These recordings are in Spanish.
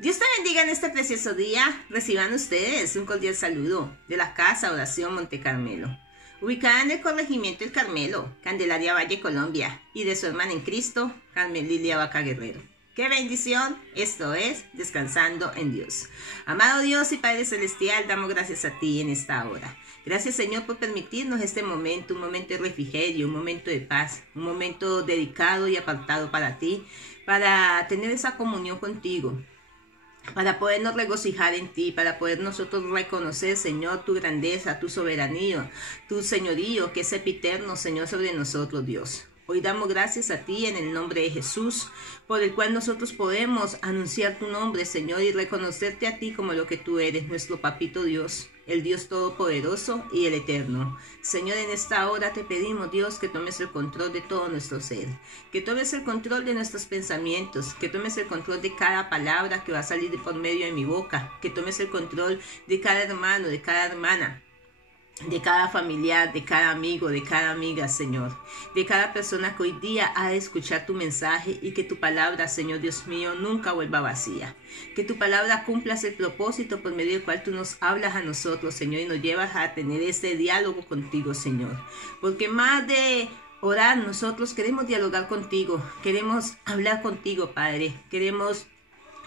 Dios te bendiga en este precioso día. Reciban ustedes un cordial saludo de la Casa Oración Monte Carmelo, ubicada en el corregimiento El Carmelo, Candelaria Valle, Colombia, y de su hermana en Cristo, Carmen Lilia Vaca Guerrero. ¡Qué bendición! Esto es Descansando en Dios. Amado Dios y Padre Celestial, damos gracias a ti en esta hora. Gracias, Señor, por permitirnos este momento, un momento de refrigerio, un momento de paz, un momento dedicado y apartado para ti, para tener esa comunión contigo, para podernos regocijar en ti, para poder nosotros reconocer, Señor, tu grandeza, tu soberanía, tu señorío, que es epiterno, Señor, sobre nosotros, Dios. Hoy damos gracias a ti en el nombre de Jesús, por el cual nosotros podemos anunciar tu nombre, Señor, y reconocerte a ti como lo que tú eres, nuestro Papito Dios, el Dios Todopoderoso y el Eterno. Señor, en esta hora te pedimos, Dios, que tomes el control de todo nuestro ser, que tomes el control de nuestros pensamientos, que tomes el control de cada palabra que va a salir por medio de mi boca, que tomes el control de cada hermano, de cada hermana, de cada familiar, de cada amigo, de cada amiga, Señor, de cada persona que hoy día ha de escuchar tu mensaje, y que tu palabra, Señor Dios mío, nunca vuelva vacía. Que tu palabra cumpla ese propósito por medio del cual tú nos hablas a nosotros, Señor, y nos llevas a tener este diálogo contigo, Señor. Porque más de orar, nosotros queremos dialogar contigo, queremos hablar contigo, Padre, queremos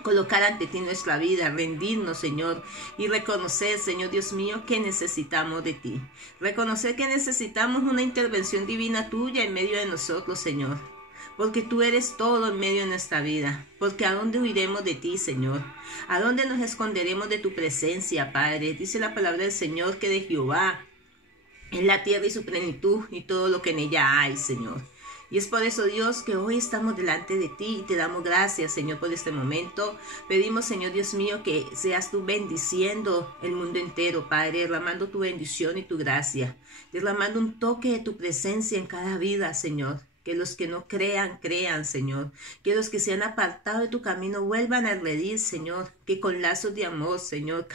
colocar ante ti nuestra vida, rendirnos, Señor, y reconocer, Señor Dios mío, que necesitamos de ti. Reconocer que necesitamos una intervención divina tuya en medio de nosotros, Señor. Porque tú eres todo en medio de nuestra vida. Porque ¿a dónde huiremos de ti, Señor? ¿A dónde nos esconderemos de tu presencia, Padre? Dice la palabra del Señor que de Jehová es la tierra y su plenitud y todo lo que en ella hay, Señor. Y es por eso, Dios, que hoy estamos delante de ti y te damos gracias, Señor, por este momento. Pedimos, Señor Dios mío, que seas tú bendiciendo el mundo entero, Padre, derramando tu bendición y tu gracia, derramando un toque de tu presencia en cada vida, Señor. Que los que no crean, crean, Señor. Que los que se han apartado de tu camino vuelvan a redil, Señor. Que con lazos de amor, Señor,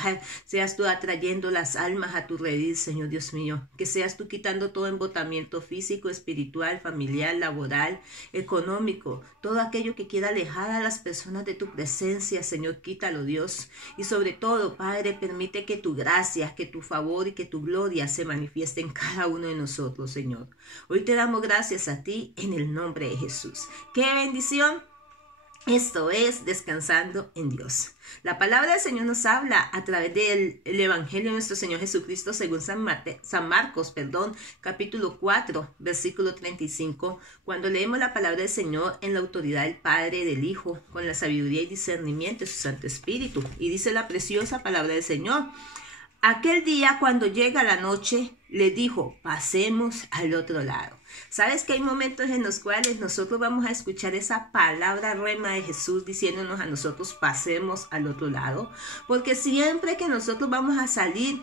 seas tú atrayendo las almas a tu redil, Señor Dios mío. Que seas tú quitando todo embotamiento físico, espiritual, familiar, laboral, económico. Todo aquello que quiera alejar a las personas de tu presencia, Señor, quítalo, Dios. Y sobre todo, Padre, permite que tu gracia, que tu favor y que tu gloria se manifieste en cada uno de nosotros, Señor. Hoy te damos gracias a ti en el nombre de Jesús. ¡Qué bendición! Esto es Descansando en Dios. La palabra del Señor nos habla a través del Evangelio de nuestro Señor Jesucristo según San Marcos, capítulo 4, versículo 35, cuando leemos la palabra del Señor en la autoridad del Padre y del Hijo, con la sabiduría y discernimiento de su Santo Espíritu. Y dice la preciosa palabra del Señor: aquel día, cuando llega la noche, le dijo: pasemos al otro lado. ¿Sabes que hay momentos en los cuales nosotros vamos a escuchar esa palabra rema de Jesús diciéndonos a nosotros: pasemos al otro lado? Porque siempre que nosotros vamos a salir,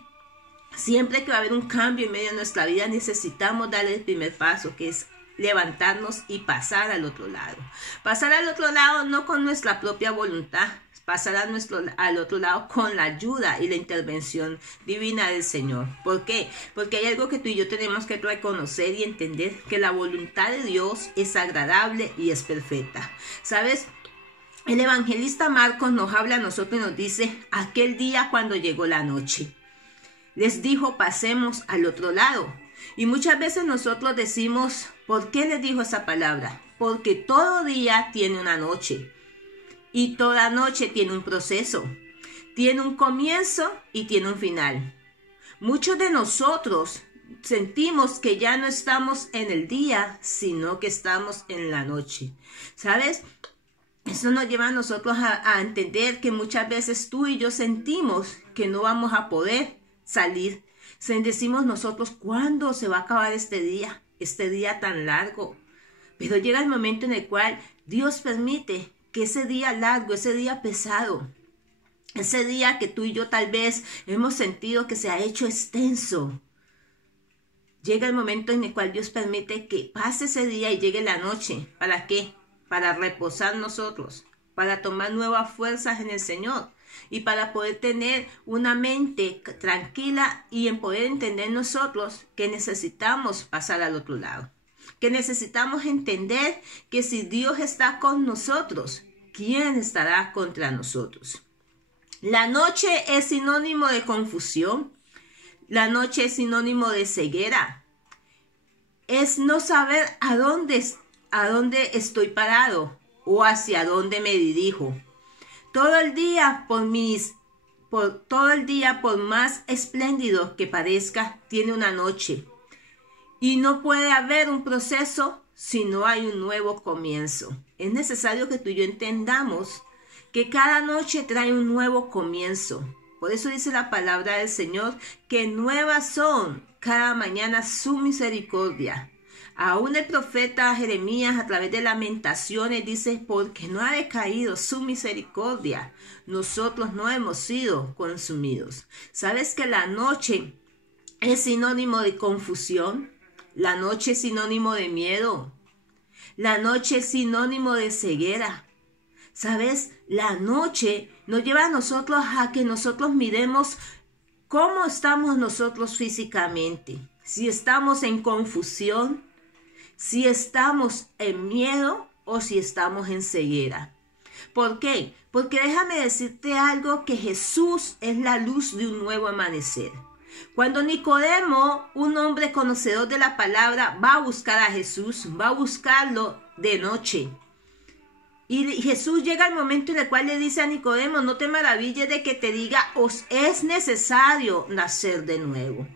siempre que va a haber un cambio en medio de nuestra vida, necesitamos dar el primer paso, que es levantarnos y pasar al otro lado. Pasar al otro lado no con nuestra propia voluntad, pasar al otro lado con la ayuda y la intervención divina del Señor. ¿Por qué? Porque hay algo que tú y yo tenemos que reconocer y entender: que la voluntad de Dios es agradable y es perfecta. ¿Sabes? El evangelista Marcos nos habla a nosotros y nos dice: aquel día, cuando llegó la noche, les dijo: pasemos al otro lado. Y muchas veces nosotros decimos: ¿por qué les dijo esa palabra? Porque todo día tiene una noche. Y toda noche tiene un proceso, tiene un comienzo y tiene un final. Muchos de nosotros sentimos que ya no estamos en el día, sino que estamos en la noche. ¿Sabes? Eso nos lleva a nosotros a entender que muchas veces tú y yo sentimos que no vamos a poder salir. Decimos nosotros: ¿cuándo se va a acabar este día tan largo? Pero llega el momento en el cual Dios permite que ese día largo, ese día pesado, ese día que tú y yo tal vez hemos sentido que se ha hecho extenso, llega el momento en el cual Dios permite que pase ese día y llegue la noche. ¿Para qué? Para reposar nosotros, para tomar nuevas fuerzas en el Señor y para poder tener una mente tranquila y en poder entender nosotros que necesitamos pasar al otro lado. Que necesitamos entender que si Dios está con nosotros, ¿quién estará contra nosotros? La noche es sinónimo de confusión. La noche es sinónimo de ceguera. Es no saber a dónde estoy parado o hacia dónde me dirijo. Todo el día, por más espléndido que parezca, tiene una noche. Y no puede haber un proceso si no hay un nuevo comienzo. Es necesario que tú y yo entendamos que cada noche trae un nuevo comienzo. Por eso dice la palabra del Señor, que nuevas son cada mañana su misericordia. Aún el profeta Jeremías, a través de Lamentaciones, dice, porque no ha decaído su misericordia, nosotros no hemos sido consumidos. ¿Sabes que la noche es sinónimo de confusión? La noche es sinónimo de miedo. La noche es sinónimo de ceguera. ¿Sabes? La noche nos lleva a nosotros a que nosotros miremos cómo estamos nosotros físicamente. Si estamos en confusión, si estamos en miedo o si estamos en ceguera. ¿Por qué? Porque déjame decirte algo, que Jesús es la luz de un nuevo amanecer. Cuando Nicodemo, un hombre conocedor de la palabra, va a buscar a Jesús, va a buscarlo de noche. Y Jesús llega al momento en el cual le dice a Nicodemo, no te maravilles de que te diga, os es necesario nacer de nuevo.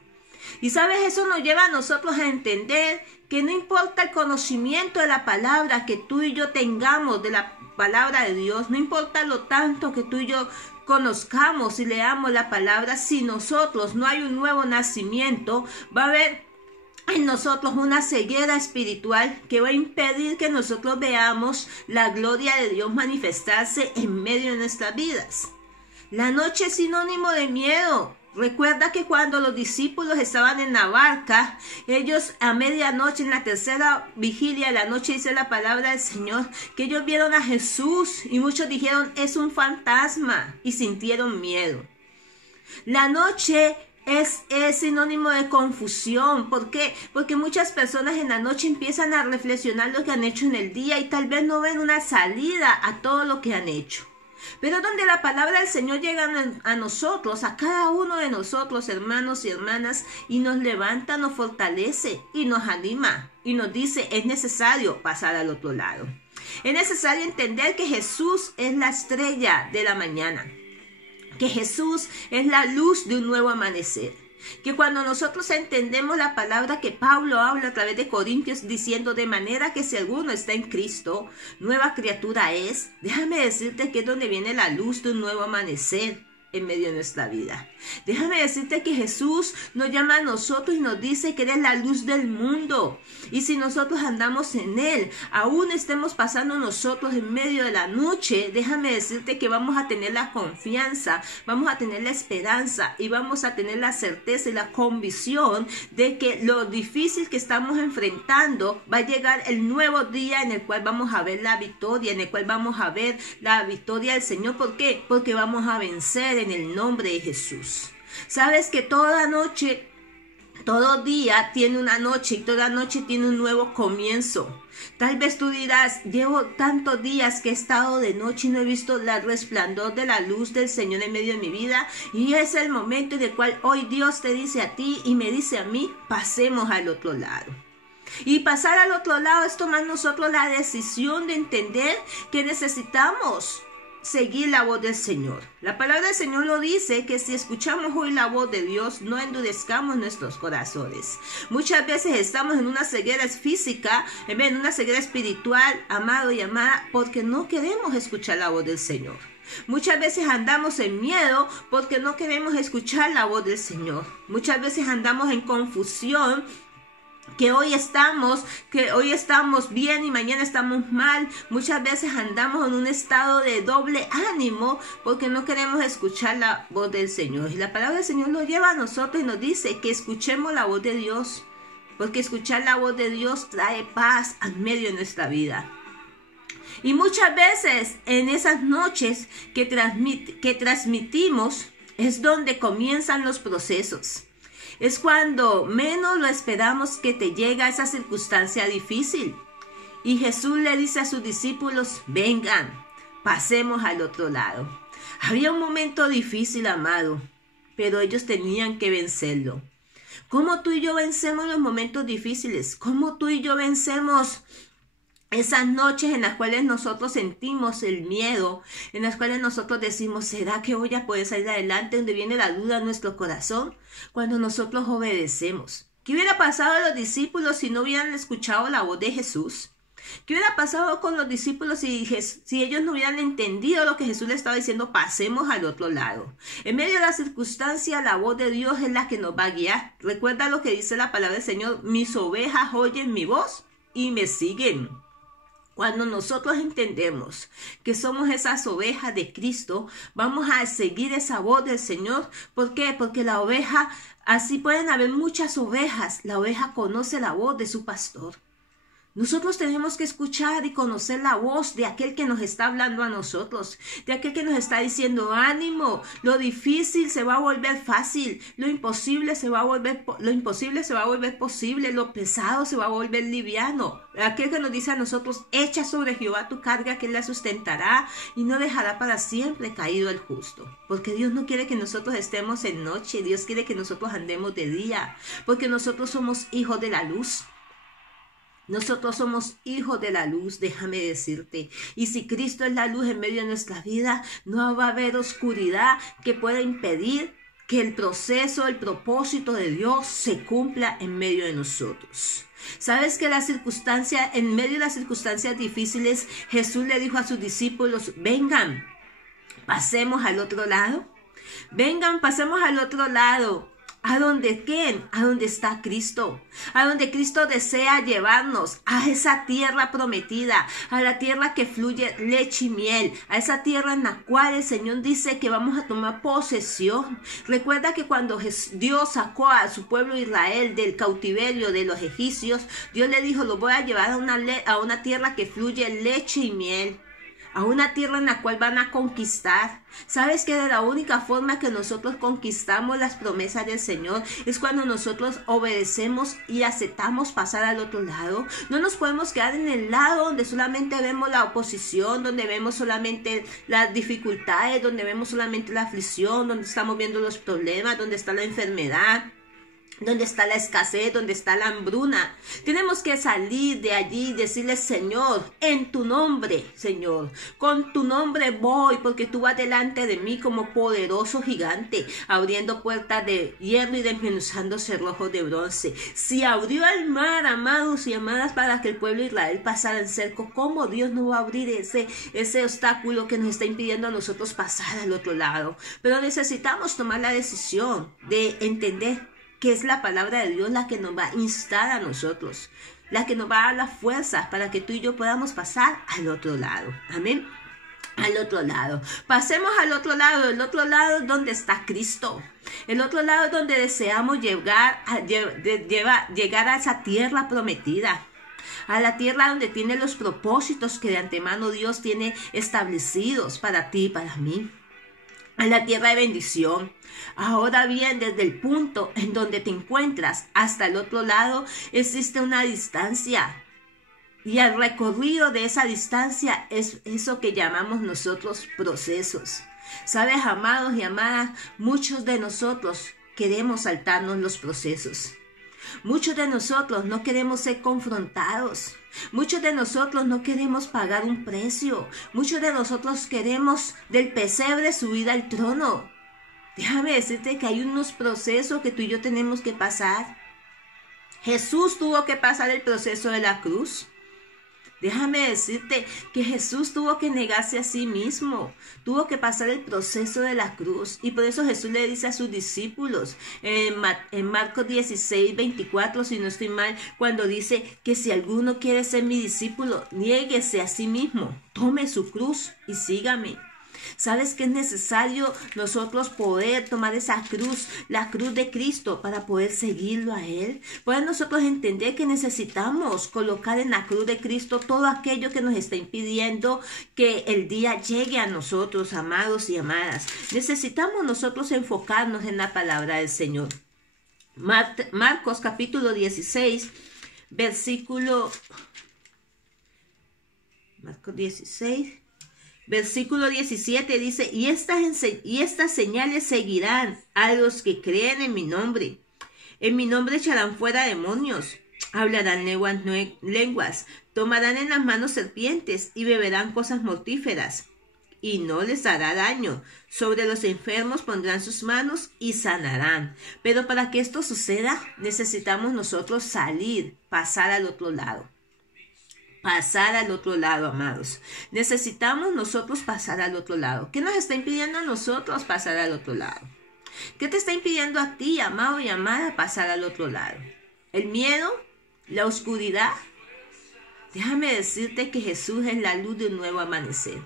Y sabes, eso nos lleva a nosotros a entender que no importa el conocimiento de la palabra que tú y yo tengamos de la palabra de Dios, no importa lo tanto que tú y yo conozcamos y leamos la palabra, si nosotros no hay un nuevo nacimiento, va a haber en nosotros una ceguera espiritual que va a impedir que nosotros veamos la gloria de Dios manifestarse en medio de nuestras vidas. La noche es sinónimo de miedo. Recuerda que cuando los discípulos estaban en la barca, ellos a medianoche, en la tercera vigilia de la noche, dice la palabra del Señor, que ellos vieron a Jesús y muchos dijeron, es un fantasma, y sintieron miedo. La noche es sinónimo de confusión. ¿Por qué? Porque muchas personas en la noche empiezan a reflexionar lo que han hecho en el día y tal vez no ven una salida a todo lo que han hecho. Pero donde la palabra del Señor llega a nosotros, a cada uno de nosotros, hermanos y hermanas, y nos levanta, nos fortalece y nos anima y nos dice, es necesario pasar al otro lado. Es necesario entender que Jesús es la estrella de la mañana, que Jesús es la luz de un nuevo amanecer. Que cuando nosotros entendemos la palabra que Pablo habla a través de Corintios diciendo, de manera que si alguno está en Cristo, nueva criatura es, déjame decirte que es donde viene la luz de un nuevo amanecer en medio de nuestra vida. Déjame decirte que Jesús nos llama a nosotros y nos dice que eres la luz del mundo. Y si nosotros andamos en Él, aún estemos pasando nosotros en medio de la noche, déjame decirte que vamos a tener la confianza, vamos a tener la esperanza y vamos a tener la certeza y la convicción de que lo difícil que estamos enfrentando va a llegar el nuevo día en el cual vamos a ver la victoria, en el cual vamos a ver la victoria del Señor. ¿Por qué? Porque vamos a vencer en el nombre de Jesús. Sabes que toda noche, todo día tiene una noche y toda noche tiene un nuevo comienzo. Tal vez tú dirás, llevo tantos días que he estado de noche y no he visto el resplandor de la luz del Señor en medio de mi vida, y es el momento en el cual hoy Dios te dice a ti y me dice a mí, pasemos al otro lado. Y pasar al otro lado es tomar nosotros la decisión de entender que necesitamos seguir la voz del Señor. La palabra del Señor lo dice, que si escuchamos hoy la voz de Dios, no endurezcamos nuestros corazones. Muchas veces estamos en una ceguera física, en una ceguera espiritual, amado y amada, porque no queremos escuchar la voz del Señor. Muchas veces andamos en miedo porque no queremos escuchar la voz del Señor. Muchas veces andamos en confusión, que hoy estamos bien y mañana estamos mal. Muchas veces andamos en un estado de doble ánimo porque no queremos escuchar la voz del Señor. Y la palabra del Señor nos lleva a nosotros y nos dice que escuchemos la voz de Dios, porque escuchar la voz de Dios trae paz en medio de nuestra vida. Y muchas veces en esas noches que transmitimos es donde comienzan los procesos. Es cuando menos lo esperamos que te llega esa circunstancia difícil. Y Jesús le dice a sus discípulos, vengan, pasemos al otro lado. Había un momento difícil, amado, pero ellos tenían que vencerlo. ¿Cómo tú y yo vencemos los momentos difíciles? ¿Cómo tú y yo vencemos esas noches en las cuales nosotros sentimos el miedo, en las cuales nosotros decimos, ¿será que voy a poder salir adelante? Donde viene la duda en nuestro corazón, cuando nosotros obedecemos. ¿Qué hubiera pasado a los discípulos si no hubieran escuchado la voz de Jesús? ¿Qué hubiera pasado con los discípulos si ellos no hubieran entendido lo que Jesús les estaba diciendo? Pasemos al otro lado. En medio de la circunstancia, la voz de Dios es la que nos va a guiar. Recuerda lo que dice la palabra del Señor: mis ovejas oyen mi voz y me siguen. Cuando nosotros entendemos que somos esas ovejas de Cristo, vamos a seguir esa voz del Señor. ¿Por qué? Porque la oveja, así pueden haber muchas ovejas, la oveja conoce la voz de su pastor. Nosotros tenemos que escuchar y conocer la voz de aquel que nos está hablando a nosotros, de aquel que nos está diciendo, ánimo, lo difícil se va a volver fácil, lo imposible se va a volver posible, lo pesado se va a volver liviano. Aquel que nos dice a nosotros, echa sobre Jehová tu carga, que él la sustentará y no dejará para siempre caído el justo. Porque Dios no quiere que nosotros estemos en noche, Dios quiere que nosotros andemos de día, porque nosotros somos hijos de la luz. Nosotros somos hijos de la luz, déjame decirte. Y si Cristo es la luz en medio de nuestra vida, no va a haber oscuridad que pueda impedir que el proceso, el propósito de Dios se cumpla en medio de nosotros. ¿Sabes que en medio de las circunstancias difíciles, Jesús le dijo a sus discípulos, vengan, pasemos al otro lado? Vengan, pasemos al otro lado. ¿A dónde quién? A donde está Cristo. A donde Cristo desea llevarnos, a esa tierra prometida, a la tierra que fluye leche y miel, a esa tierra en la cual el Señor dice que vamos a tomar posesión. Recuerda que cuando Dios sacó a su pueblo Israel del cautiverio de los egipcios, Dios le dijo, lo voy a llevar a una tierra que fluye leche y miel. A una tierra en la cual van a conquistar. ¿Sabes que de la única forma que nosotros conquistamos las promesas del Señor es cuando nosotros obedecemos y aceptamos pasar al otro lado? No nos podemos quedar en el lado donde solamente vemos la oposición, donde vemos solamente las dificultades, donde vemos solamente la aflicción, donde estamos viendo los problemas, donde está la enfermedad, donde está la escasez, donde está la hambruna. Tenemos que salir de allí y decirle, Señor, en tu nombre, Señor, con tu nombre voy, porque tú vas delante de mí como poderoso gigante, abriendo puertas de hierro y desmenuzando cerrojos de bronce. Si abrió el mar, amados y amadas, para que el pueblo de Israel pasara en cerco, ¿cómo Dios no va a abrir ese obstáculo que nos está impidiendo a nosotros pasar al otro lado? Pero necesitamos tomar la decisión de entender que es la palabra de Dios la que nos va a instar a nosotros, la que nos va a dar las fuerzas para que tú y yo podamos pasar al otro lado. Amén. Al otro lado. Pasemos al otro lado. El otro lado es donde está Cristo. El otro lado es donde deseamos llegar a esa tierra prometida. A la tierra donde tiene los propósitos que de antemano Dios tiene establecidos para ti y para mí. A la tierra de bendición. Ahora bien, desde el punto en donde te encuentras hasta el otro lado existe una distancia. Y el recorrido de esa distancia es eso que llamamos nosotros procesos. Sabes, amados y amadas, muchos de nosotros queremos saltarnos los procesos. Muchos de nosotros no queremos ser confrontados. Muchos de nosotros no queremos pagar un precio. Muchos de nosotros queremos del pesebre subir al trono. Déjame decirte que hay unos procesos que tú y yo tenemos que pasar. Jesús tuvo que pasar el proceso de la cruz. Déjame decirte que Jesús tuvo que negarse a sí mismo, tuvo que pasar el proceso de la cruz. Y por eso Jesús le dice a sus discípulos en Marcos 16, 24, si no estoy mal, cuando dice que si alguno quiere ser mi discípulo, niéguese a sí mismo, tome su cruz y sígame. ¿Sabes que es necesario nosotros poder tomar esa cruz, la cruz de Cristo, para poder seguirlo a Él? Poder nosotros entender que necesitamos colocar en la cruz de Cristo todo aquello que nos está impidiendo que el día llegue a nosotros, amados y amadas. Necesitamos nosotros enfocarnos en la palabra del Señor. Marcos capítulo 16, versículo... Marcos 16... Versículo 17 dice, y estas señales seguirán a los que creen en mi nombre. En mi nombre echarán fuera demonios, hablarán lenguas, tomarán en las manos serpientes y beberán cosas mortíferas, y no les hará daño. Sobre los enfermos pondrán sus manos y sanarán. Pero para que esto suceda, necesitamos nosotros salir, pasar al otro lado. Pasar al otro lado, amados. Necesitamos nosotros pasar al otro lado. ¿Qué nos está impidiendo a nosotros pasar al otro lado? ¿Qué te está impidiendo a ti, amado y amada, pasar al otro lado? ¿El miedo? ¿La oscuridad? Déjame decirte que Jesús es la luz de un nuevo amanecer.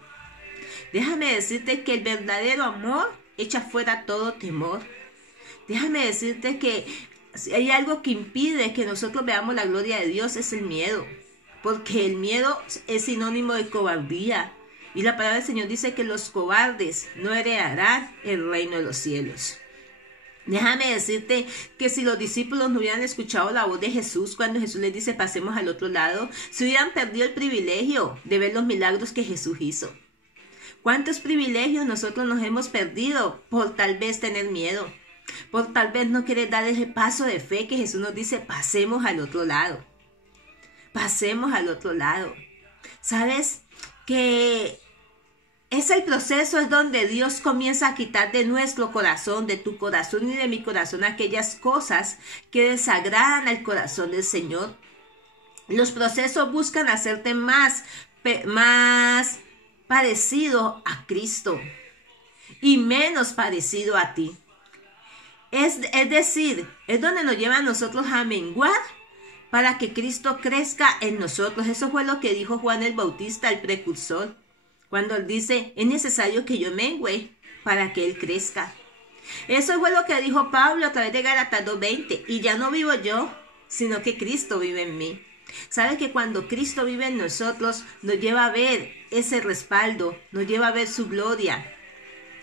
Déjame decirte que el verdadero amor echa fuera todo temor. Déjame decirte que si hay algo que impide que nosotros veamos la gloria de Dios, es el miedo. Porque el miedo es sinónimo de cobardía. Y la palabra del Señor dice que los cobardes no heredarán el reino de los cielos. Déjame decirte que si los discípulos no hubieran escuchado la voz de Jesús cuando Jesús les dice pasemos al otro lado, se hubieran perdido el privilegio de ver los milagros que Jesús hizo. ¿Cuántos privilegios nosotros nos hemos perdido por tal vez tener miedo? Por tal vez no querer dar ese paso de fe que Jesús nos dice pasemos al otro lado. Pasemos al otro lado. ¿Sabes? Que es el proceso, es donde Dios comienza a quitar de nuestro corazón, de tu corazón y de mi corazón, aquellas cosas que desagradan al corazón del Señor. Los procesos buscan hacerte más parecido a Cristo y menos parecido a ti. Es decir, es donde nos lleva a nosotros a menguar para que Cristo crezca en nosotros. Eso fue lo que dijo Juan el Bautista, el precursor, cuando él dice, es necesario que yo mengüe para que Él crezca. Eso fue lo que dijo Pablo a través de Gálatas 2:20, y ya no vivo yo, sino que Cristo vive en mí. ¿Sabes que cuando Cristo vive en nosotros, nos lleva a ver ese respaldo, nos lleva a ver su gloria,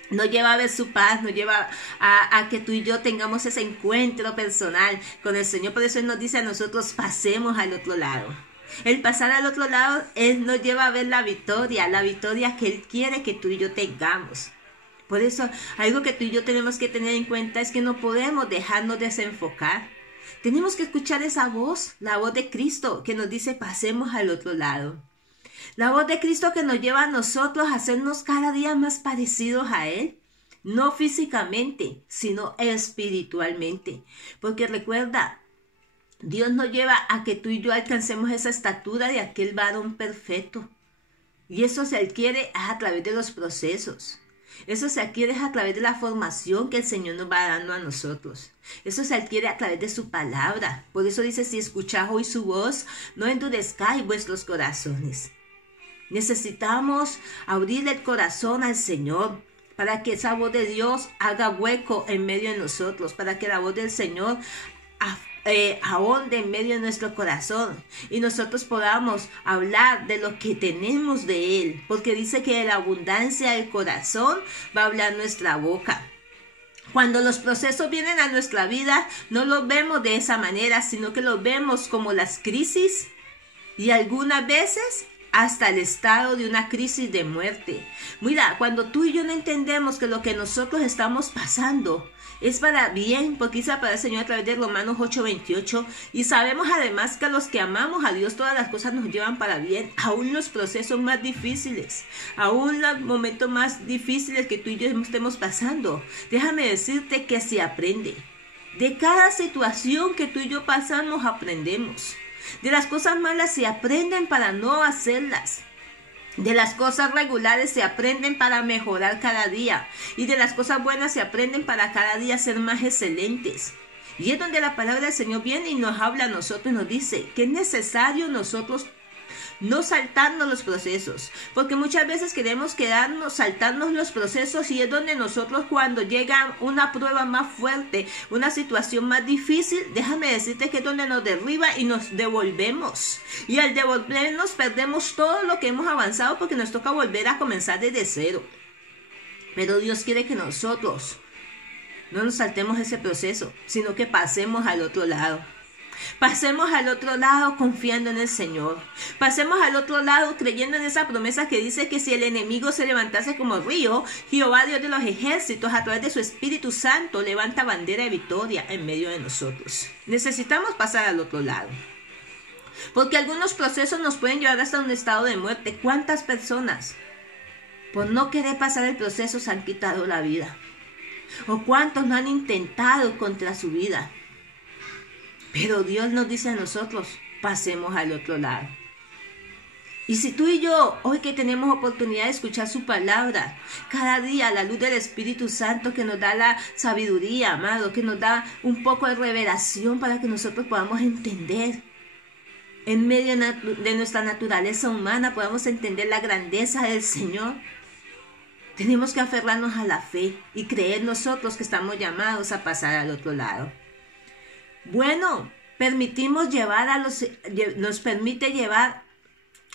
nos lleva a ver su paz, nos lleva a que tú y yo tengamos ese encuentro personal con el Señor? Por eso Él nos dice a nosotros, pasemos al otro lado. El pasar al otro lado nos lleva a ver la victoria que Él quiere que tú y yo tengamos. Por eso, algo que tú y yo tenemos que tener en cuenta es que no podemos dejarnos desenfocar. Tenemos que escuchar esa voz, la voz de Cristo, que nos dice pasemos al otro lado. La voz de Cristo que nos lleva a nosotros a hacernos cada día más parecidos a Él. No físicamente, sino espiritualmente. Porque recuerda, Dios nos lleva a que tú y yo alcancemos esa estatura de aquel varón perfecto. Y eso se adquiere a través de los procesos. Eso se adquiere a través de la formación que el Señor nos va dando a nosotros. Eso se adquiere a través de su palabra. Por eso dice, si escucháis hoy su voz, no endurezcáis vuestros corazones. Necesitamos abrirle el corazón al Señor para que esa voz de Dios haga hueco en medio de nosotros, para que la voz del Señor ahonde en medio de nuestro corazón y nosotros podamos hablar de lo que tenemos de Él, porque dice que de la abundancia del corazón va a hablar nuestra boca. Cuando los procesos vienen a nuestra vida, no los vemos de esa manera, sino que los vemos como las crisis y algunas veces hasta el estado de una crisis de muerte. Mira, cuando tú y yo no entendemos que lo que nosotros estamos pasando es para bien, porque dice para el Señor a través de Romanos 8:28, y sabemos además que a los que amamos a Dios todas las cosas nos llevan para bien, aún los procesos más difíciles, aún los momentos más difíciles que tú y yo estemos pasando. Déjame decirte que se aprende. De cada situación que tú y yo pasamos aprendemos. De las cosas malas se aprenden para no hacerlas. De las cosas regulares se aprenden para mejorar cada día. Y de las cosas buenas se aprenden para cada día ser más excelentes. Y es donde la palabra del Señor viene y nos habla a nosotros y nos dice que es necesario nosotros no saltarnos los procesos. Porque muchas veces queremos saltarnos los procesos, y es donde nosotros, cuando llega una prueba más fuerte, una situación más difícil, déjame decirte que es donde nos derriba y nos devolvemos. Y al devolvernos perdemos todo lo que hemos avanzado, porque nos toca volver a comenzar desde cero. Pero Dios quiere que nosotros no nos saltemos ese proceso, sino que pasemos al otro lado. Pasemos al otro lado confiando en el Señor. Pasemos al otro lado creyendo en esa promesa que dice que si el enemigo se levantase como río, Jehová Dios de los ejércitos a través de su Espíritu Santo levanta bandera de victoria en medio de nosotros. Necesitamos pasar al otro lado. Porque algunos procesos nos pueden llevar hasta un estado de muerte. ¿Cuántas personas por no querer pasar el proceso se han quitado la vida? ¿O cuántos no han intentado contra su vida? Pero Dios nos dice a nosotros, pasemos al otro lado. Y si tú y yo, hoy que tenemos oportunidad de escuchar su palabra, cada día a la luz del Espíritu Santo que nos da la sabiduría, amado, que nos da un poco de revelación para que nosotros podamos entender, en medio de nuestra naturaleza humana, podamos entender la grandeza del Señor. Tenemos que aferrarnos a la fe y creer nosotros que estamos llamados a pasar al otro lado. Bueno, nos permite llevar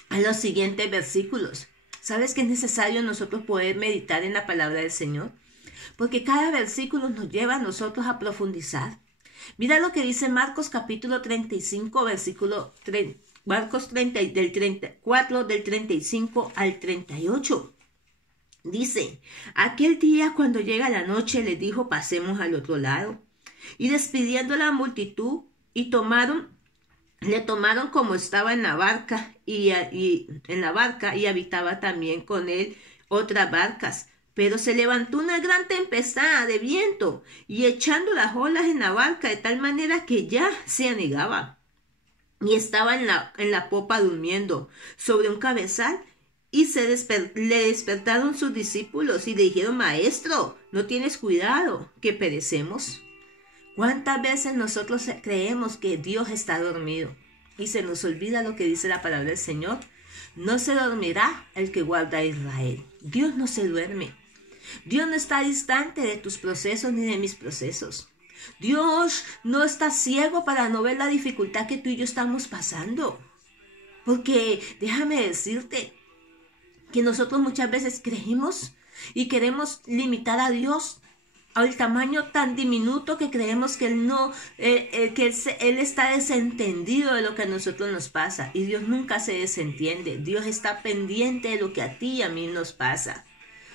a los siguientes versículos. ¿Sabes que es necesario nosotros poder meditar en la palabra del Señor? Porque cada versículo nos lleva a nosotros a profundizar. Mira lo que dice Marcos capítulo 35, versículo 3, Marcos 30, del 34, del 35 al 38. Dice, aquel día cuando llega la noche le dijo, pasemos al otro lado. Y despidiendo a la multitud, le tomaron como estaba en la barca y habitaba también con él otras barcas. Pero se levantó una gran tempestad de viento y echando las olas en la barca de tal manera que ya se anegaba. Y estaba en la popa durmiendo sobre un cabezal. Y le despertaron sus discípulos y le dijeron, Maestro, ¿no tienes cuidado que perecemos? ¿Cuántas veces nosotros creemos que Dios está dormido? Y se nos olvida lo que dice la palabra del Señor. No se dormirá el que guarda a Israel. Dios no se duerme. Dios no está distante de tus procesos ni de mis procesos. Dios no está ciego para no ver la dificultad que tú y yo estamos pasando. Porque déjame decirte que nosotros muchas veces creemos y queremos limitar a Dios al tamaño tan diminuto que creemos que Él está desentendido de lo que a nosotros nos pasa. Y Dios nunca se desentiende. Dios está pendiente de lo que a ti y a mí nos pasa.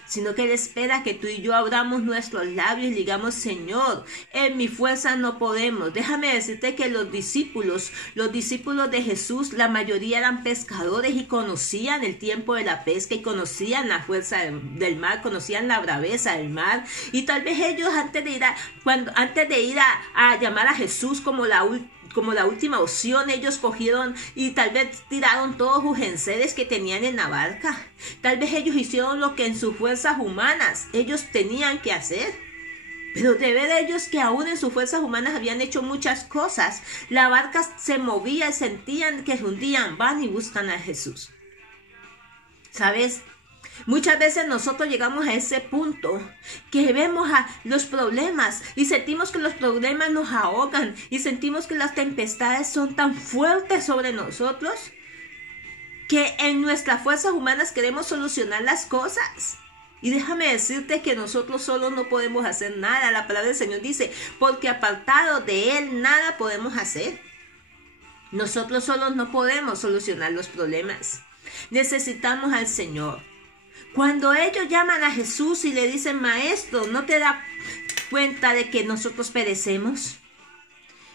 Sino que Él espera que tú y yo abramos nuestros labios y digamos, Señor, en mi fuerza no podemos. Déjame decirte que los discípulos de Jesús, la mayoría eran pescadores y conocían el tiempo de la pesca y conocían la fuerza del mar, conocían la braveza del mar. Y tal vez ellos antes de ir a llamar a Jesús como la última opción, ellos cogieron y tal vez tiraron todos sus enseres que tenían en la barca. Tal vez ellos hicieron lo que en sus fuerzas humanas ellos tenían que hacer. Pero de ver ellos que aún en sus fuerzas humanas habían hecho muchas cosas, la barca se movía y sentían que se hundían, van y buscan a Jesús. ¿Sabes? Muchas veces nosotros llegamos a ese punto que vemos a los problemas y sentimos que los problemas nos ahogan y sentimos que las tempestades son tan fuertes sobre nosotros que en nuestras fuerzas humanas queremos solucionar las cosas. Y déjame decirte que nosotros solos no podemos hacer nada. La palabra del Señor dice, porque apartado de Él nada podemos hacer. Nosotros solos no podemos solucionar los problemas. Necesitamos al Señor. Cuando ellos llaman a Jesús y le dicen, Maestro, ¿no te da cuenta de que nosotros perecemos?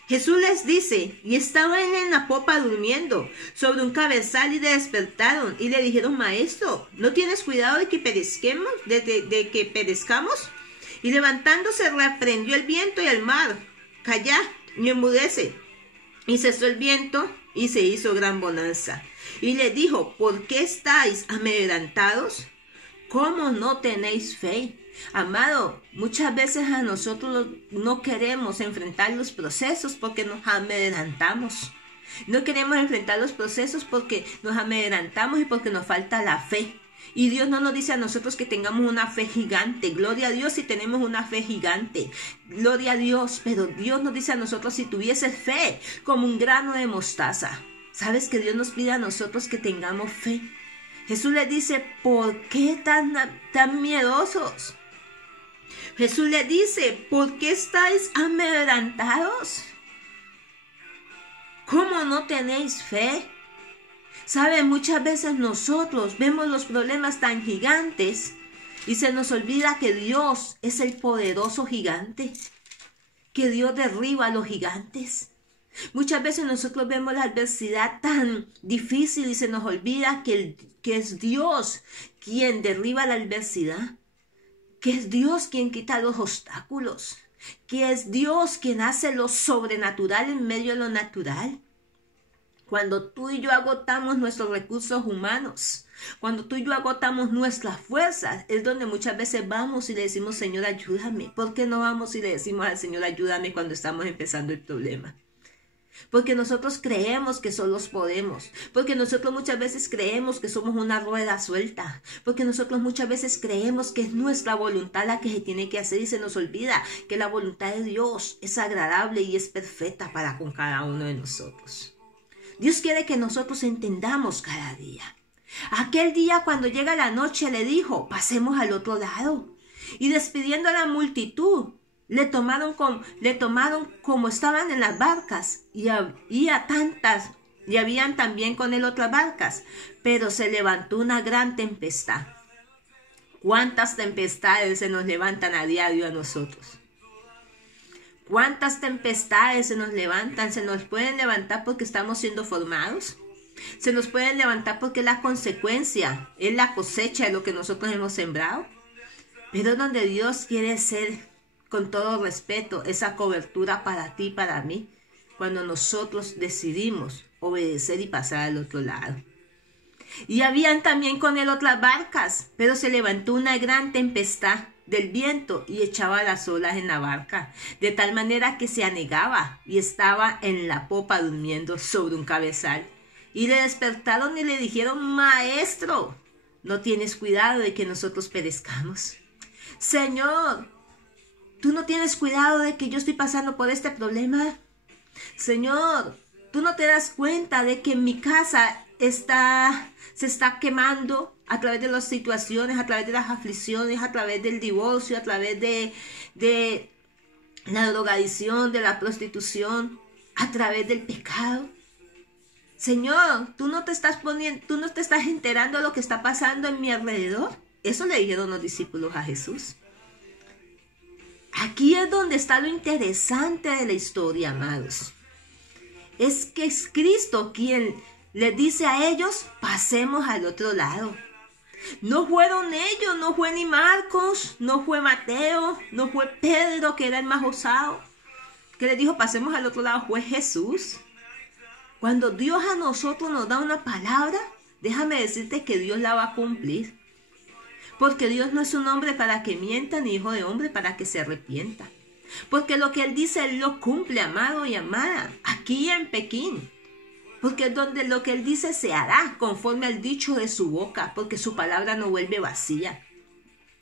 Jesús les dice, y estaba él en la popa durmiendo sobre un cabezal y le despertaron y le dijeron, Maestro, ¿no tienes cuidado de que perezcamos? ¿De que perezcamos? Y levantándose reprendió el viento y el mar, callad y enmudece. Y cesó el viento y se hizo gran bonanza. Y le dijo, ¿por qué estáis amedrentados? ¿Cómo no tenéis fe? Amado, muchas veces a nosotros no queremos enfrentar los procesos porque nos amedrentamos. No queremos enfrentar los procesos porque nos amedrentamos y porque nos falta la fe. Y Dios no nos dice a nosotros que tengamos una fe gigante. Gloria a Dios si tenemos una fe gigante. Gloria a Dios. Pero Dios nos dice a nosotros si tuvieses fe como un grano de mostaza. ¿Sabes que Dios nos pide a nosotros que tengamos fe? Jesús le dice, ¿por qué tan miedosos? Jesús le dice, ¿por qué estáis amedrentados? ¿Cómo no tenéis fe? ¿Saben? Muchas veces nosotros vemos los problemas tan gigantes y se nos olvida que Dios es el poderoso gigante, que Dios derriba a los gigantes. Muchas veces nosotros vemos la adversidad tan difícil y se nos olvida que es Dios quien derriba la adversidad, que es Dios quien quita los obstáculos, que es Dios quien hace lo sobrenatural en medio de lo natural. Cuando tú y yo agotamos nuestros recursos humanos, cuando tú y yo agotamos nuestras fuerzas, es donde muchas veces vamos y le decimos, Señor, ayúdame. ¿Por qué no vamos y le decimos al Señor, ayúdame cuando estamos empezando el problema? Porque nosotros creemos que solos podemos, porque nosotros muchas veces creemos que somos una rueda suelta, porque nosotros muchas veces creemos que es nuestra voluntad la que se tiene que hacer y se nos olvida que la voluntad de Dios es agradable y es perfecta para con cada uno de nosotros. Dios quiere que nosotros entendamos cada día. Aquel día cuando llega la noche le dijo, pasemos al otro lado. Y despidiendo a la multitud, le tomaron como estaban en las barcas y habían también con él otras barcas, pero se levantó una gran tempestad. ¿Cuántas tempestades se nos levantan a diario a nosotros? ¿Cuántas tempestades se nos levantan? Se nos pueden levantar porque estamos siendo formados. Se nos pueden levantar porque es la consecuencia, es la cosecha de lo que nosotros hemos sembrado. Pero donde Dios quiere ser, con todo respeto, esa cobertura para ti y para mí, cuando nosotros decidimos obedecer y pasar al otro lado. Y habían también con él otras barcas, pero se levantó una gran tempestad del viento y echaba las olas en la barca, de tal manera que se anegaba y estaba en la popa durmiendo sobre un cabezal. Y le despertaron y le dijeron, Maestro, ¿no tienes cuidado de que nosotros perezcamos? Señor, ¿tú no tienes cuidado de que yo estoy pasando por este problema? Señor, ¿tú no te das cuenta de que mi casa se está quemando a través de las situaciones, a través de las aflicciones, a través del divorcio, a través de la drogadicción, de la prostitución, a través del pecado? Señor, ¿tú no te estás enterando de lo que está pasando en mi alrededor? Eso le dijeron los discípulos a Jesús. Aquí es donde está lo interesante de la historia, amados. Es que es Cristo quien les dice a ellos, pasemos al otro lado. No fueron ellos, no fue ni Marcos, no fue Mateo, no fue Pedro, que era el más osado, que les dijo, pasemos al otro lado. Fue Jesús. Cuando Dios a nosotros nos da una palabra, déjame decirte que Dios la va a cumplir. Porque Dios no es un hombre para que mienta, ni hijo de hombre para que se arrepienta. Porque lo que Él dice, Él lo cumple, amado y amada, aquí en Pekín. Porque es donde lo que Él dice se hará conforme al dicho de su boca, porque su palabra no vuelve vacía.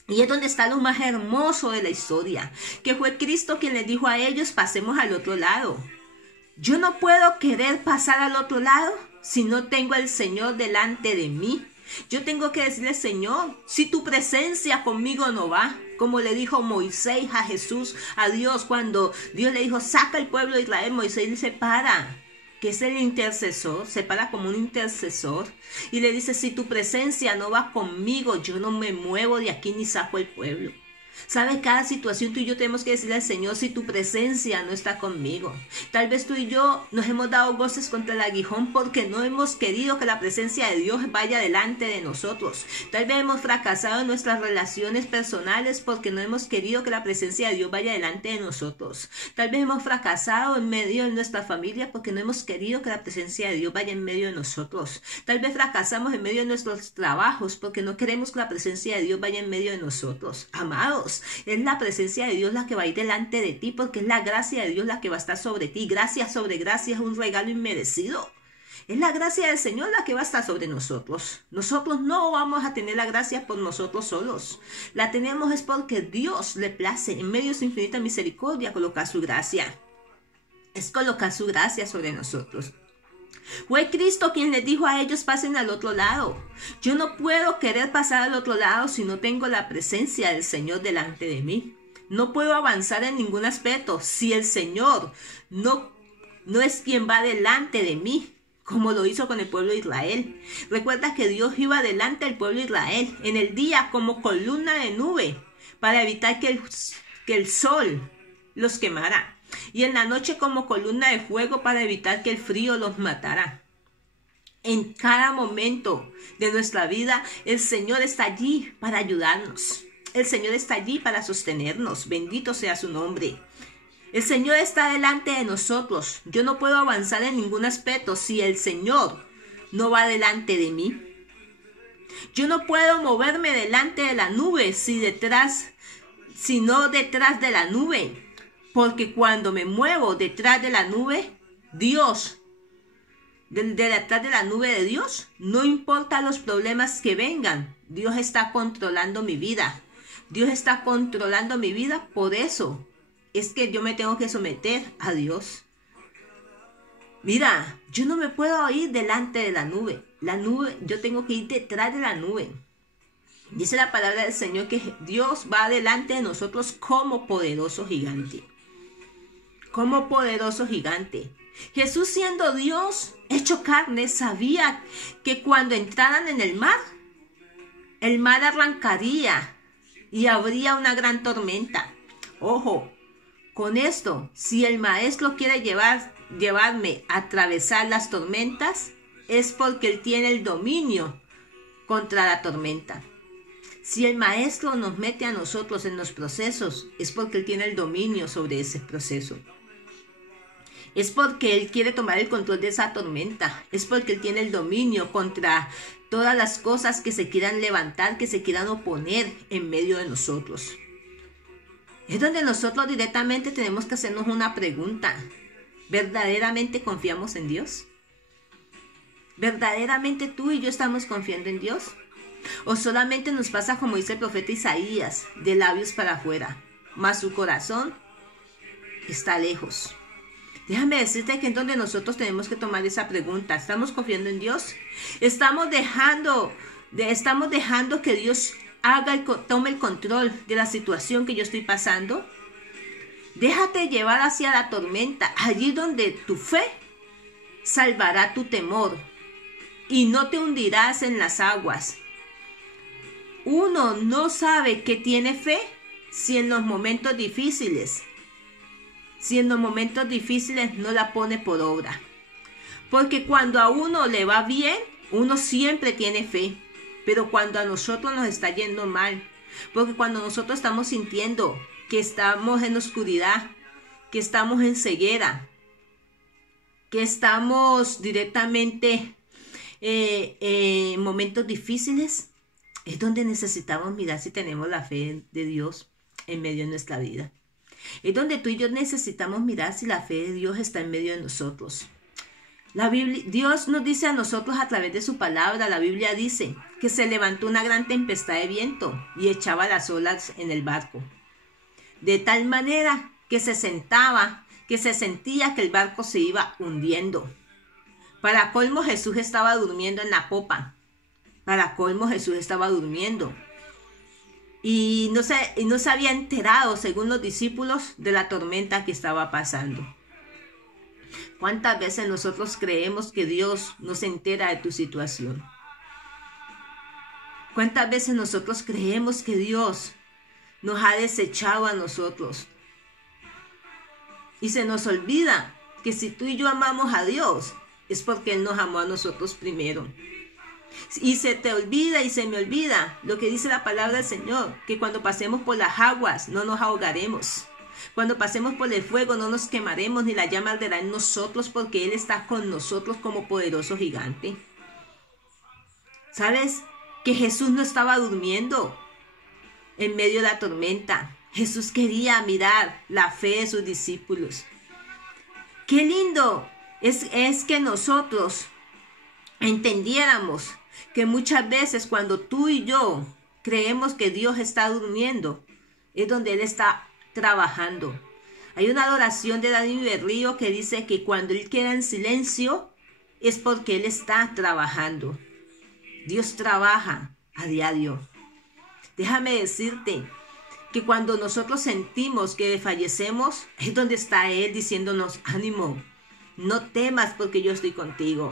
Y es donde está lo más hermoso de la historia, que fue Cristo quien les dijo a ellos, pasemos al otro lado. Yo no puedo querer pasar al otro lado si no tengo al Señor delante de mí. Yo tengo que decirle, Señor, si tu presencia conmigo no va, como le dijo Moisés a Jesús, a Dios, cuando Dios le dijo, saca el pueblo de Israel, Moisés se para, que es el intercesor, se para como un intercesor, y le dice, si tu presencia no va conmigo, yo no me muevo de aquí ni saco el pueblo. ¿Sabes? Cada situación tú y yo tenemos que decirle al Señor, si tu presencia no está conmigo. Tal vez tú y yo nos hemos dado goces contra el aguijón porque no hemos querido que la presencia de Dios vaya delante de nosotros. Tal vez hemos fracasado en nuestras relaciones personales porque no hemos querido que la presencia de Dios vaya delante de nosotros. Tal vez hemos fracasado en medio de nuestra familia porque no hemos querido que la presencia de Dios vaya en medio de nosotros. Tal vez fracasamos en medio de nuestros trabajos porque no queremos que la presencia de Dios vaya en medio de nosotros. Amados, es la presencia de Dios la que va a ir delante de ti, porque es la gracia de Dios la que va a estar sobre ti. Gracia sobre gracia es un regalo inmerecido. Es la gracia del Señor la que va a estar sobre nosotros. Nosotros no vamos a tener la gracia por nosotros solos. La tenemos es porque Dios le place, en medio de su infinita misericordia, colocar su gracia. Es colocar su gracia sobre nosotros. Fue Cristo quien les dijo a ellos, pasen al otro lado. Yo no puedo querer pasar al otro lado si no tengo la presencia del Señor delante de mí. No puedo avanzar en ningún aspecto si el Señor no no es quien va delante de mí, como lo hizo con el pueblo de Israel. Recuerda que Dios iba delante del pueblo de Israel en el día como columna de nube para evitar que el sol los quemara, y en la noche como columna de fuego para evitar que el frío los matara. En cada momento de nuestra vida, el Señor está allí para ayudarnos. El Señor está allí para sostenernos. Bendito sea su nombre. El Señor está delante de nosotros. Yo no puedo avanzar en ningún aspecto si el Señor no va delante de mí. Yo no puedo moverme delante de la nube sino detrás de la nube. Porque cuando me muevo detrás de la nube, Dios, detrás de la nube de Dios, no importa los problemas que vengan, Dios está controlando mi vida. Dios está controlando mi vida, por eso es que yo me tengo que someter a Dios. Mira, yo no me puedo ir delante de la nube. La nube, yo tengo que ir detrás de la nube. Dice la palabra del Señor que Dios va delante de nosotros como poderoso gigante. Como poderoso gigante. Jesús, siendo Dios hecho carne, sabía que cuando entraran en el mar arrancaría y habría una gran tormenta. Ojo, con esto, si el Maestro quiere llevarme a atravesar las tormentas, es porque Él tiene el dominio contra la tormenta. Si el Maestro nos mete a nosotros en los procesos, es porque Él tiene el dominio sobre ese proceso. Es porque Él quiere tomar el control de esa tormenta. Es porque Él tiene el dominio contra todas las cosas que se quieran levantar, que se quieran oponer en medio de nosotros. Es donde nosotros directamente tenemos que hacernos una pregunta. ¿Verdaderamente confiamos en Dios? ¿Verdaderamente tú y yo estamos confiando en Dios? ¿O solamente nos pasa como dice el profeta Isaías, de labios para afuera, mas su corazón está lejos? Déjame decirte que es donde nosotros tenemos que tomar esa pregunta. ¿Estamos confiando en Dios? ¿Estamos dejando que Dios tome el control de la situación que yo estoy pasando? Déjate llevar hacia la tormenta, allí donde tu fe salvará tu temor y no te hundirás en las aguas. Uno no sabe que tiene fe si en los momentos difíciles no la pone por obra. Porque cuando a uno le va bien, uno siempre tiene fe. Pero cuando a nosotros nos está yendo mal, porque cuando nosotros estamos sintiendo que estamos en oscuridad, que estamos en ceguera, que estamos directamente en momentos difíciles, es donde necesitamos mirar si tenemos la fe de Dios en medio de nuestra vida. Es donde tú y yo necesitamos mirar si la fe de Dios está en medio de nosotros. Dios nos dice a nosotros a través de su palabra, la Biblia dice que se levantó una gran tempestad de viento y echaba las olas en el barco. De tal manera que se sentía que el barco se iba hundiendo. Para colmo, Jesús estaba durmiendo en la popa. Para colmo, Jesús estaba durmiendo. Y no se había enterado, según los discípulos, de la tormenta que estaba pasando. ¿Cuántas veces nosotros creemos que Dios no se entera de tu situación? ¿Cuántas veces nosotros creemos que Dios nos ha desechado a nosotros? Y se nos olvida que si tú y yo amamos a Dios, es porque Él nos amó a nosotros primero. Y se te olvida y se me olvida lo que dice la palabra del Señor, que cuando pasemos por las aguas no nos ahogaremos. Cuando pasemos por el fuego no nos quemaremos, ni la llama arderá en nosotros, porque Él está con nosotros como poderoso gigante. ¿Sabes? Que Jesús no estaba durmiendo en medio de la tormenta. Jesús quería mirar la fe de sus discípulos. Qué lindo es que nosotros entendiéramos que muchas veces cuando tú y yo creemos que Dios está durmiendo, es donde Él está trabajando. Hay una adoración de Dani Berrío que dice que cuando Él queda en silencio es porque Él está trabajando. Dios trabaja a diario. Déjame decirte que cuando nosotros sentimos que fallecemos, es donde está Él diciéndonos: ánimo, No temas porque yo estoy contigo.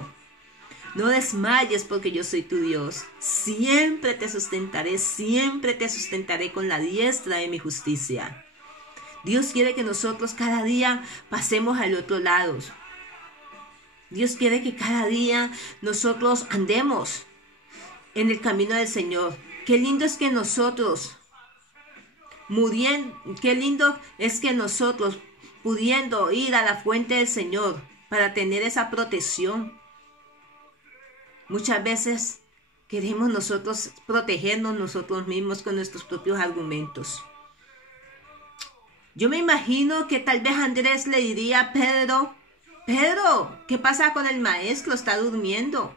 No desmayes porque yo soy tu Dios. Siempre te sustentaré con la diestra de mi justicia. Dios quiere que nosotros cada día pasemos al otro lado. Dios quiere que cada día nosotros andemos en el camino del Señor. Qué lindo es que nosotros, pudiendo ir a la fuente del Señor para tener esa protección. Muchas veces queremos nosotros protegernos nosotros mismos con nuestros propios argumentos. Yo me imagino que tal vez Andrés le diría a Pedro, ¿qué pasa con el maestro? Está durmiendo.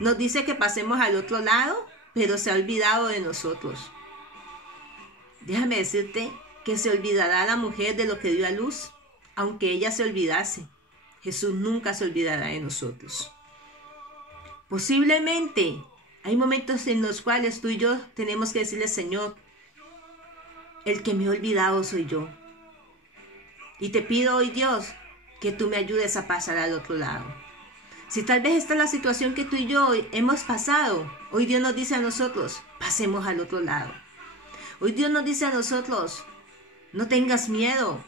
Nos dice que pasemos al otro lado, pero se ha olvidado de nosotros. Déjame decirte que se olvidará la mujer de lo que dio a luz, aunque ella se olvidase. Jesús nunca se olvidará de nosotros. Posiblemente hay momentos en los cuales tú y yo tenemos que decirle, Señor, el que me he olvidado soy yo. Y te pido hoy, Dios, que tú me ayudes a pasar al otro lado. Si tal vez esta es la situación que tú y yo hemos pasado, hoy Dios nos dice a nosotros, pasemos al otro lado. Hoy Dios nos dice a nosotros, no tengas miedo,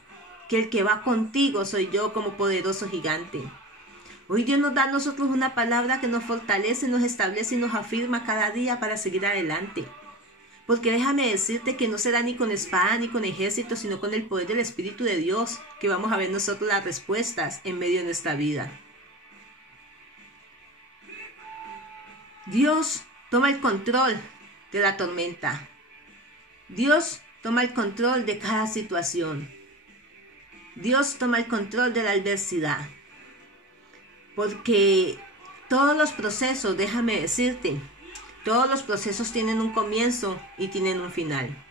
que el que va contigo soy yo como poderoso gigante. Hoy Dios nos da a nosotros una palabra que nos fortalece, nos establece y nos afirma cada día para seguir adelante. Porque déjame decirte que no será ni con espada ni con ejército, sino con el poder del Espíritu de Dios que vamos a ver nosotros las respuestas en medio de nuestra vida. Dios toma el control de la tormenta. Dios toma el control de cada situación. Dios toma el control de la adversidad. Porque todos los procesos, déjame decirte, todos los procesos tienen un comienzo y tienen un final.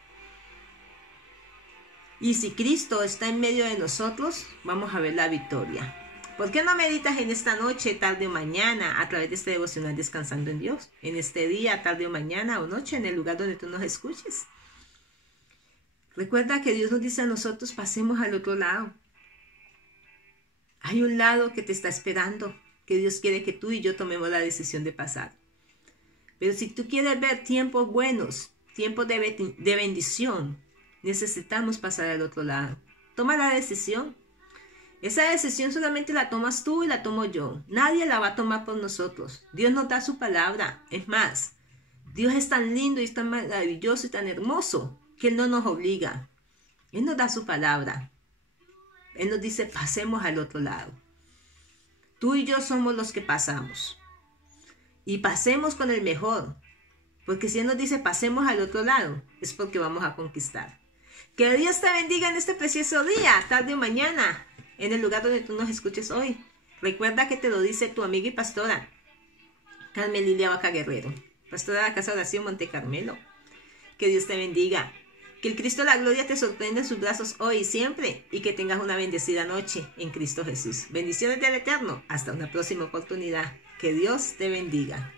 Y si Cristo está en medio de nosotros, vamos a ver la victoria. ¿Por qué no meditas en esta noche, tarde o mañana, a través de este devocional Descansando en Dios? En este día, tarde o mañana o noche, en el lugar donde tú nos escuches. Recuerda que Dios nos dice a nosotros, pasemos al otro lado. Hay un lado que te está esperando, que Dios quiere que tú y yo tomemos la decisión de pasar. Pero si tú quieres ver tiempos buenos, tiempos de bendición, necesitamos pasar al otro lado. Toma la decisión. Esa decisión solamente la tomas tú y la tomo yo. Nadie la va a tomar por nosotros. Dios nos da su palabra. Es más, Dios es tan lindo y tan maravilloso y tan hermoso que Él no nos obliga. Él nos da su palabra. Él nos dice, pasemos al otro lado. Tú y yo somos los que pasamos. Y pasemos con el mejor. Porque si Él nos dice, pasemos al otro lado, es porque vamos a conquistar. Que Dios te bendiga en este precioso día, tarde o mañana, en el lugar donde tú nos escuches hoy. Recuerda que te lo dice tu amiga y pastora, Carmen Lilia Vaca Guerrero, pastora de la Casa de Oración Monte Carmelo. Que Dios te bendiga. Que el Cristo de la Gloria te sorprenda en sus brazos hoy y siempre. Y que tengas una bendecida noche en Cristo Jesús. Bendiciones del Eterno. Hasta una próxima oportunidad. Que Dios te bendiga.